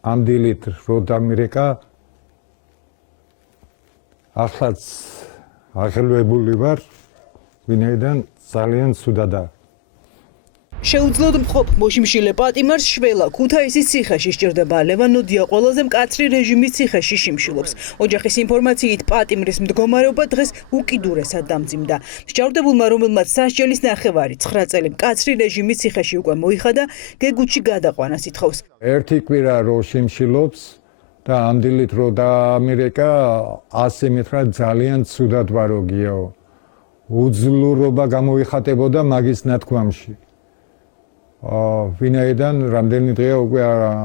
ამ დილით რო დამირეკა ახლაც აღელვებული ვარ ვინაიდან ძალიან ცუდადაა შეუძლოდ მყოფ მოშიმშილე პატიმარს შველა ქუთაისის ციხეში სჭირდება ლევანოდია ყველაზე მკაცრი რეჟიმის ციხეში შიმშილობს ოჯახის ინფორმაციით პატიმრის მდგომარეობა დღეს უკიდურესად დამძიმდა მსჯავრდებულმა რომელმაც სასჯელის ნახევარი 9 წელი მკაცრი რეჟიმის ციხეში უკვე მოიხადა გეგუთში გადაყვანას ითხოვს ერთი კვირა რო შიმშილობს და ამ დილით რო დამირეკა ასე მითხრა ძალიან ცუდად ვაროგიო უძლურობა გამოიხატებოდა მაგის ნათქვამში ვინაიდან რამდენი დღეა უკვე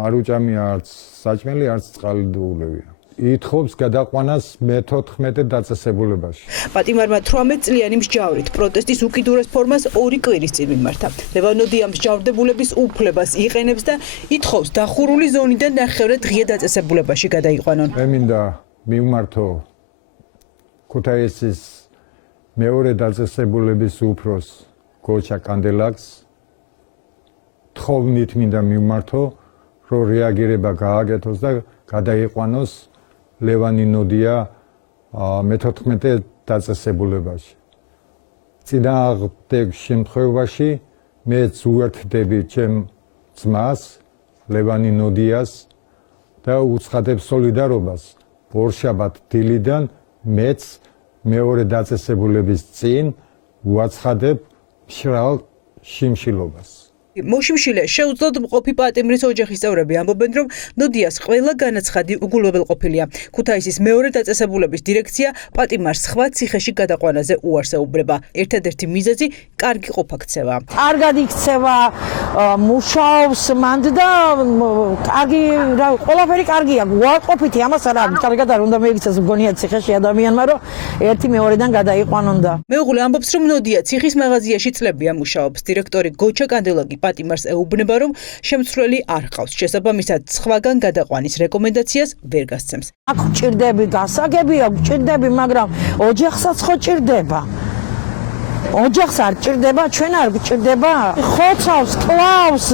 არ უჭამია არც საჭმელი არც წყალდულებია ითხოვს გადაყვანას მე-14 დაწესებულებაში პატიმარმა 18 წლიანი მსჯავრით პროტესტის უკიდურეს ფორმას 2 კვირის წინ მიმართა ლევანოდია მსჯავრდებულების უფლებას იყენებს და ითხოვს დახურული ზონიდან ნახევრად ღია დაწესებულებაში გადაიყვანონ მე მინდა მივმართო ქუთაისის მეორე დაწესებულების უფროს გოჩა კანდელაკს თხოვნით მინდა მივმართო, რომ რეაგირება გააკეთოს და გადაიყვანოს ლევანი ნოდია მე-14 დაწესებულებაში. წინააღმდეგ შემთხვევაში მეც უერთდები ჩემ ძმას, ლევანი ნოდიას და უცხადებ სოლიდარობას ორშაბათ დილიდან მეც მეორე დაწესებულების წინ უაცხადებ მშრალ შიმშილობას. მოშიმშილე შეუძლოდ მყოფი პატიმრის ოჯახის წევრები ამბობენ, რომ ნოდიას ყველა განაცხადი უგულებელყოფილია. ქუთაისის მეორე დაწესებულების დირექცია პატიმარს სხვა ციხეში გადაყვანაზე უარს ეუბნება. ერთადერთი მიზეზი კარგი ყოფა ქცევა. კარგად იქცევა, მუშაობს მანდ და კარგი ყველაფერი კარგია. უარყოფითი ამას არა. კარგად არ უნდა მიიქცეს მგონია ციხეში ადამიანმა, რომ ერთი მეორედან გადაიყვანონ და. მეუღლე ამბობს, რომ ნოდია ციხის მაღაზიაში წლებია მუშაობს. დირექტორი გოჩა კანდელაკი პატიმარს ეუბნება, რომ შემცვლელი არ ყავს. შესაბამისად, სხვაგან გადაყვანის რეკომენდაციას ვერ გასცემს. აქ ჭირდები, გასაგებია, ჭირდები, მაგრამ ოჯახსაც ხო ჭირდება. ოჯახს არ ჭირდება, ჩვენ არ გჭირდება. ხოცავს, კლავს,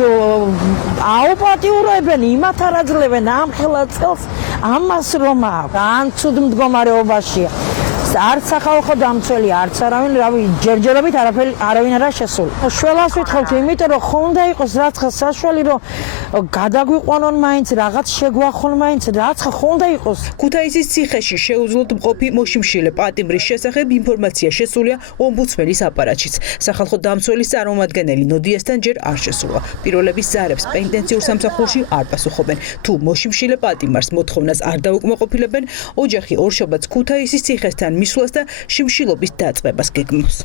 აუპატიურებენ, იმათ არ აძლევენ ამ ხელა წელს, ამას რომ ამ ცუდ მდგომარეობაშია. არც სახალხო დამცველი, არც არავინ, რავი, ჯერჯერობით არავინ არა შესული. შველას ვითხოვთ, იმიტომ რომ ხო უნდა იყოს რაცხა საშველი, რომ გადაგვიყვანონ მაინც, რაღაც შეგვახონ მაინც, რაცხა ხო უნდა იყოს. ქუთაისის ციხეში შეუძლოდ მყოფი მოშიმშილე პატიმრის შესახებ ინფორმაცია შესულია ომბუდსმენის აპარატშიც. სახალხო დამცველის წარმომადგენელი ნოდიასთან ჯერ არ შესულა. პირველების ზარებს პენიტენციურ სამსახურში არ პასუხობენ. თუ მოშიმშილე პატიმარს მოთხოვნას არ დაუკმაყოფილებენ, ოჯახი ორშაბათს ქუთაისის ციხესთან მისვლას და შიმშილობის დაწყებას გეგმავს.